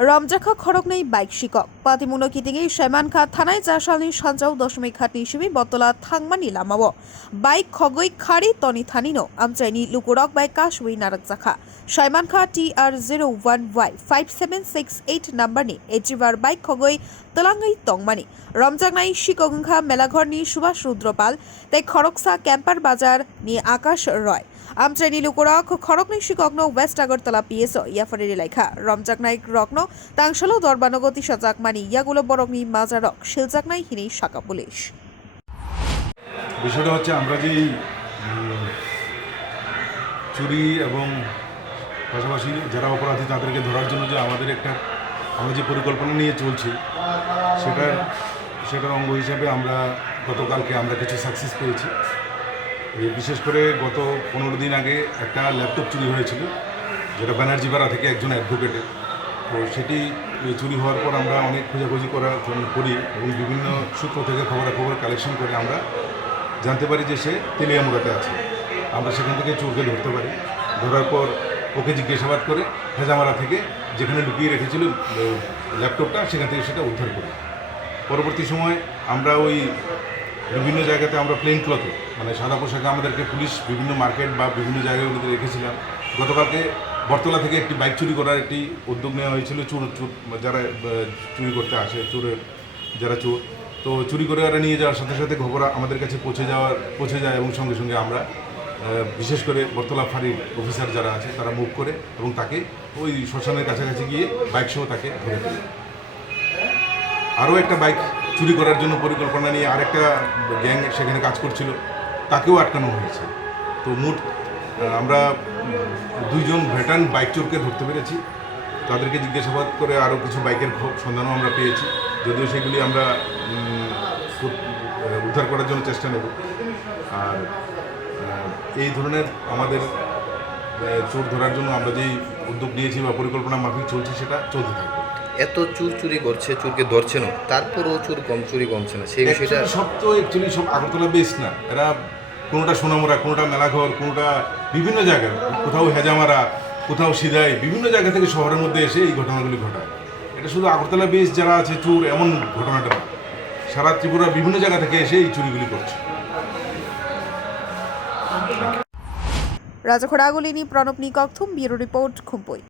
romjakha khoroknui bike sikok patimuno kitingi saimanka thanai jashalni sanjau Dasmighat ni simi barttala thangmani lamao bike khogoi khari toni thanino amchaini lukurok by kashui narakjakha saimanka TR01Y5768 number ni ejibar bike khogoi tolangai tongmani romjaknai sikokha melaghorni subhash rudropal tai khoroksa camper bazar ni akash roy amchaini lukurok khoroknui sikokno west agartala PSO yafari laikha romjaknai rokno তাংশালো দরবানগতি সাজাকমানি ইয়াগুলো বরংনি মাজারক শিলজাকনাই হিনি শাখা police. বিষয়টা হচ্ছে আমরা যে চুরি এবং পাশাপাশি যারা অপরাধী তাদেরকে ধরার জন্য যে আমরা যে পরিকল্পনা নিয়ে চলছি সেটার অঙ্গ হিসাবে আমরা গতকালকে কিছু সাকসেস পেয়েছি। বিশেষ করে গত 15 দিন আগে একটা ল্যাপটপ চুরি হয়েছিল, যেটা ব্যানার্জিপাড়া থেকে একজন অ্যাডভোকেটের। তো সেটি চুরি হওয়ার পর আমরা অনেক খোঁজাখুঁজি করি এবং বিভিন্ন সূত্র থেকে খবরাখবর কালেকশন করে আমরা জানতে পারি যে সে তেলিয়ামুড়াতে আছে। আমরা সেখান থেকে চোরকে ধরতে পারি। ধরার পর ওকে জিজ্ঞাসাবাদ করে হেজামারা থেকে যেখানে লুকিয়ে রেখেছিল ল্যাপটপটা সেখান থেকে সেটা উদ্ধার করি। পরবর্তী সময় আমরা ওই বিভিন্ন জায়গাতে আমরা প্লেন ক্লথে মানে সাদা পোশাকে আমাদেরকে পুলিশ বিভিন্ন মার্কেট বা বিভিন্ন জায়গাগুলিতে রেখেছিলাম। গতকালকে বটতলা থেকে একটি বাইক চুরি করার একটি উদ্যোগ নেওয়া হয়েছিল। যারা চুরি করতে আসে, যারা চোর, তো চুরি করে ওরা নিয়ে যাওয়ার সাথে সাথে খবর আমাদের কাছে পৌঁছে যায় এবং সঙ্গে সঙ্গে আমরা বিশেষ করে বটতলা ফাঁড়ির অফিসার যারা আছে তারা মুভ করে এবং তাকে ওই শ্মশানের কাছাকাছি গিয়ে বাইক সহ তাকে ধরে ফেলে। আরও একটা বাইক চুরি করার জন্য পরিকল্পনা নিয়ে আরেকটা গ্যাং সেখানে কাজ করছিল, তাকেও আটকানো হয়েছে। তো মোট আমরা 2 জন ভেটারান বাইক চোরকে ধরতে পেরেছি। তাদেরকে জিজ্ঞাসাবাদ করে আরও কিছু বাইকের সন্ধানও আমরা পেয়েছি, যদিও সেগুলি আমরা উদ্ধার করার জন্য চেষ্টা নেব। আর এই ধরনের আমাদের চোর ধরার জন্য আমরা যেই উদ্যোগ নিয়েছি বা পরিকল্পনা মাফিক চলছে সেটা চলতে থাকবে। এত চুরি করছে, চোরকে ধরছে না, তারপরও চুরি কমছে না, সেই বিষয়টা সব তো অ্যাকচুয়ালি সব আগরতলা বেস না। এরা কোনোটা সোনামুড়া, কোনোটা মেলাঘর, কোনোটা বিভিন্ন জায়গায়, কোথাও হেজামারা, কোথাও সিদাই, বিভিন্ন জায়গা থেকে শহরের মধ্যে এসে এই ঘটনাগুলি ঘটায়। এটা শুধু আগরতলা বেস যারা আছে চোর এমন ঘটনাটা না, সারা ত্রিপুরা বিভিন্ন জায়গা থেকে এসে এই চুরিগুলি করছে। রাজাখোড়াগুলিনি প্রণব নিকক থুম ব্যুরো রিপোর্ট খুম্পুই।